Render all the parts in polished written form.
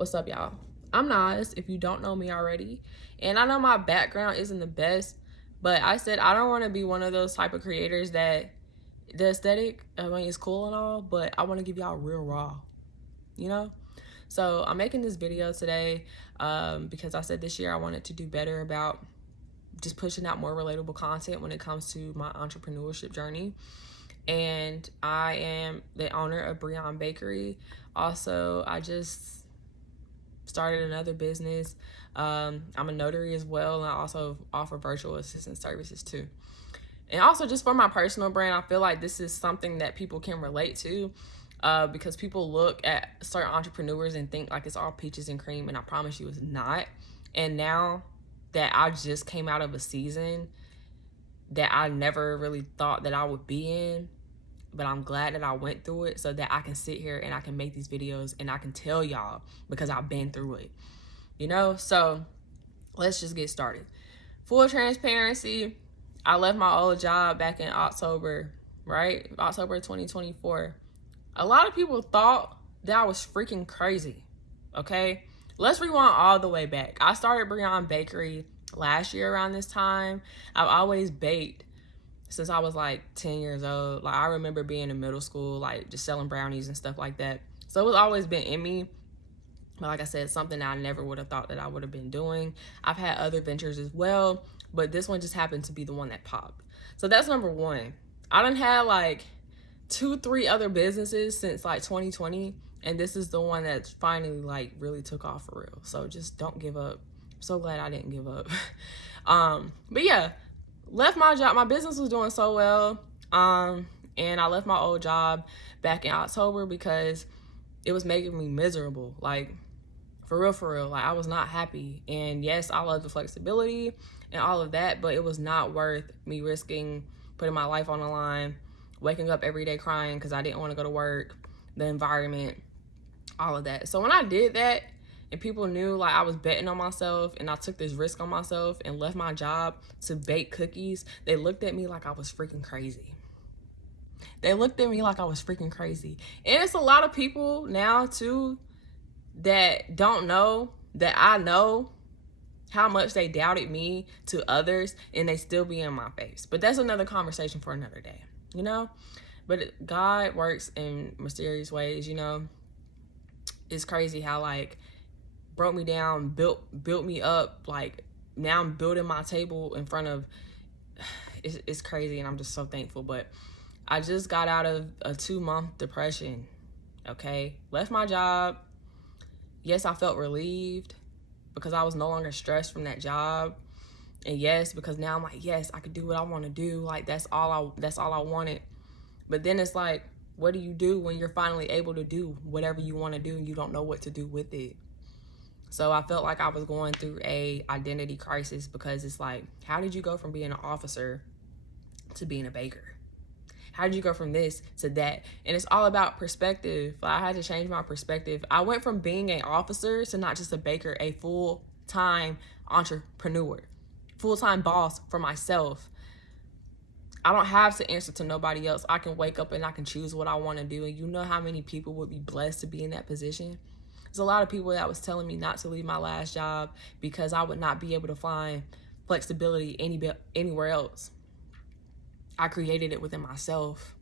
What's up, y'all? I'm Nas, if you don't know me already. And I know my background isn't the best, but I said I don't want to be one of those type of creators that the aesthetic, I mean, it's cool and all, but I want to give y'all real raw, you know? So I'm making this video today because I said this year I wanted to do better about just pushing out more relatable content when it comes to my entrepreneurship journey. And I am the owner of Breon Bakery. Also, I just started another business. I'm a notary as well, and I also offer virtual assistant services too. And also, just for my personal brand, I feel like this is something that people can relate to because people look at certain entrepreneurs and think like it's all peaches and cream, and I promise you it's not. And now that I just came out of a season that I never really thought that I would be in, but I'm glad that I went through it so that I can sit here and I can make these videos and I can tell y'all because I've been through it, you know? So let's just get started. Full transparency, I left my old job back in October, right? October 2024. A lot of people thought that I was freaking crazy, okay? Let's rewind all the way back. I started Breon Bakery last year around this time. I've always baked since I was like 10 years old. Like I remember being in middle school, like just selling brownies and stuff like that. So it's always been in me. But like I said, something that I never would have thought that I would have been doing. I've had other ventures as well, but this one just happened to be the one that popped. So that's number one. I done had like 2-3 other businesses since like 2020. And this is the one that's finally like really took off for real. So just don't give up. I'm so glad I didn't give up. But yeah, left my job. My business was doing so well. And I left my old job back in October because it was making me miserable. Like, for real. Like, I was not happy. And yes, I love the flexibility and all of that, but it was not worth me risking putting my life on the line, waking up every day crying because I didn't want to go to work, the environment, all of that. So when I did that, and people knew like I was betting on myself and I took this risk on myself and left my job to bake cookies, they looked at me like I was freaking crazy. They looked at me like I was freaking crazy. And it's a lot of people now too that don't know that I know how much they doubted me to others and they still be in my face. But that's another conversation for another day, you know? But God works in mysterious ways, you know? It's crazy how like broke me down, built me up. Like now I'm building my table in front of, it's crazy and I'm just so thankful. But I just got out of a 2-month depression, okay? Left my job. Yes, I felt relieved because I was no longer stressed from that job. And yes, because now I'm like, yes, I could do what I want to do. Like that's all I wanted. But then it's like, what do you do when you're finally able to do whatever you want to do and you don't know what to do with it? So I felt like I was going through a identity crisis because it's like, how did you go from being an officer to being a baker? How did you go from this to that? And it's all about perspective. I had to change my perspective. I went from being an officer to not just a baker, a full-time entrepreneur, full-time boss for myself. I don't have to answer to nobody else. I can wake up and I can choose what I want to do. And you know how many people would be blessed to be in that position? There's a lot of people that was telling me not to leave my last job because I would not be able to find flexibility anywhere else. I created it within myself.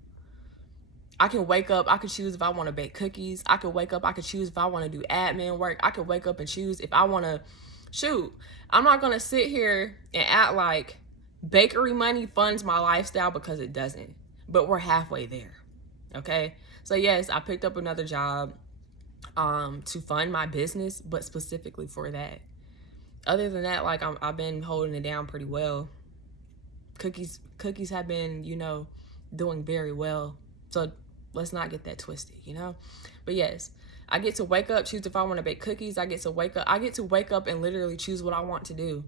I can wake up, I could choose if I want to bake cookies. I could wake up, I could choose if I want to do admin work. I could wake up and choose if I want to shoot. I'm not going to sit here and act like bakery money funds my lifestyle because it doesn't. But we're halfway there, okay? So yes, I picked up another job to fund my business, but specifically for that. Other than that, like I've been holding it down pretty well. Cookies have been, you know, doing very well. So let's not get that twisted, you know? But yes, I get to wake up, choose if I want to bake cookies. I get to wake up and literally choose what I want to do.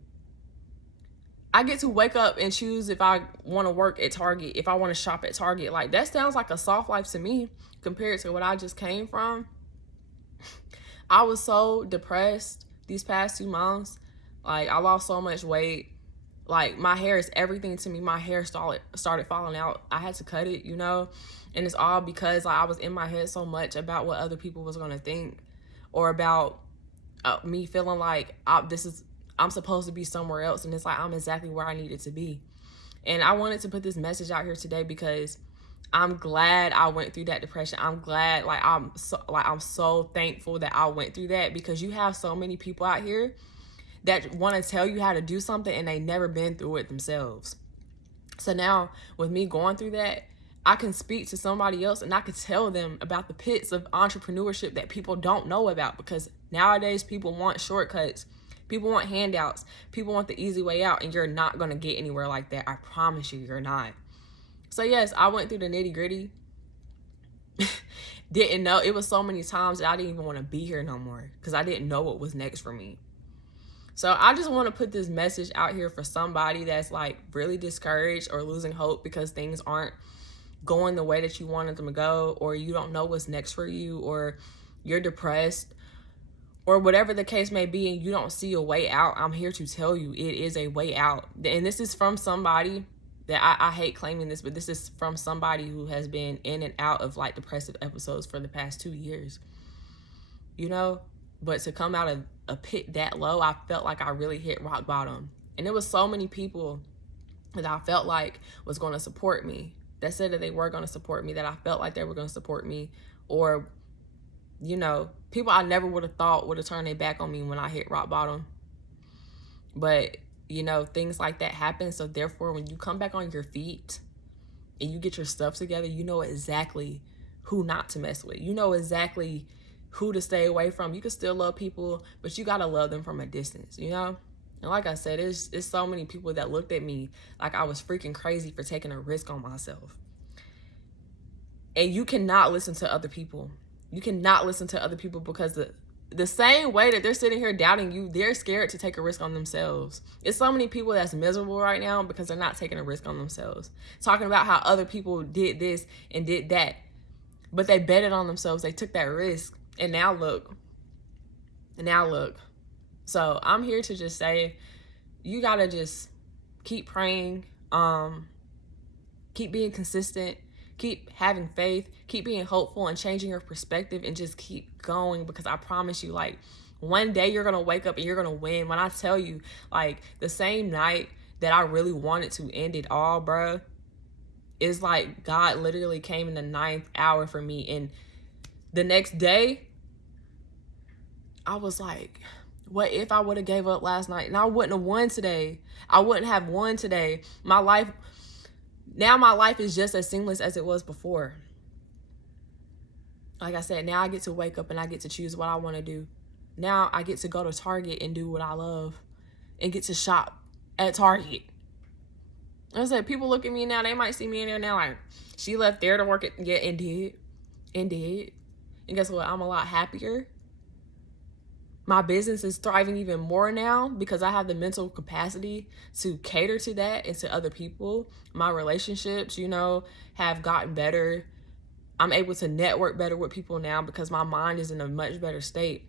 I get to wake up and choose if I want to work at Target, if I want to shop at Target. Like that sounds like a soft life to me compared to what I just came from. I was so depressed these past 2 months. Like I lost so much weight. Like my hair is everything to me. My hair started falling out. I had to cut it, you know? And it's all because like, I was in my head so much about what other people was going to think or about me feeling like I'm supposed to be somewhere else, and it's like I'm exactly where I needed to be. And I wanted to put this message out here today because I'm glad I went through that depression. I'm glad, I'm so thankful that I went through that, because you have so many people out here that want to tell you how to do something and they never been through it themselves. So now with me going through that, I can speak to somebody else and I can tell them about the pits of entrepreneurship that people don't know about, because nowadays people want shortcuts. People want handouts. People want the easy way out, and you're not going to get anywhere like that. I promise you, you're not. So yes, I went through the nitty gritty. Didn't know. It was so many times that I didn't even want to be here no more, because I didn't know what was next for me. So I just want to put this message out here for somebody that's like really discouraged or losing hope because things aren't going the way that you wanted them to go, or you don't know what's next for you, or you're depressed, or whatever the case may be, and you don't see a way out. I'm here to tell you it is a way out. And this is from somebody that I hate claiming this, but this is from somebody who has been in and out of like depressive episodes for the past 2 years. You know, but to come out of a pit that low, I felt like I really hit rock bottom. And there was so many people that I felt like was going to support me, that said that they were going to support me, that I felt like they were going to support me, or, you know, people I never would have thought would have turned their back on me when I hit rock bottom. But, you know, things like that happen. So therefore, when you come back on your feet and you get your stuff together, you know exactly who not to mess with. You know exactly who to stay away from. You can still love people, but you got to love them from a distance, you know? And like I said, it's so many people that looked at me like I was freaking crazy for taking a risk on myself. And you cannot listen to other people. You cannot listen to other people, because the same way that they're sitting here doubting you, they're scared to take a risk on themselves. It's so many people that's miserable right now because they're not taking a risk on themselves. Talking about how other people did this and did that, but they betted on themselves. They took that risk, and now look. So I'm here to just say, you gotta just keep praying, keep being consistent, keep having faith, keep being hopeful and changing your perspective, and just keep going, because I promise you, like, one day you're gonna wake up and you're gonna win. When I tell you, like, the same night that I really wanted to end it all, bruh, is like God literally came in the 9th hour for me. And the next day, I was like, what if I would have gave up last night and I wouldn't have won today? I wouldn't have won today. My life is just as seamless as it was before. Like I said, now I get to wake up and I get to choose what I want to do. Now I get to go to Target and do what I love and get to shop at Target. I said, people look at me now, they might see me in there now like, she left there to work at, yeah, and did. And guess what? I'm a lot happier. My business is thriving even more now because I have the mental capacity to cater to that and to other people. My relationships, you know, have gotten better. I'm able to network better with people now because my mind is in a much better state.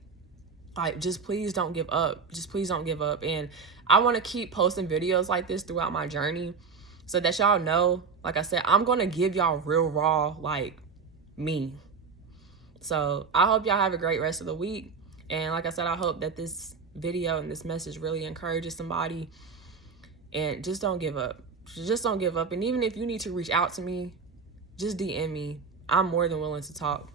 Like, just please don't give up. Just please don't give up. And I want to keep posting videos like this throughout my journey so that y'all know, like I said, I'm going to give y'all real raw, like, me. So I hope y'all have a great rest of the week. And like I said, I hope that this video and this message really encourages somebody. And just don't give up. Just don't give up. And even if you need to reach out to me, just DM me. I'm more than willing to talk.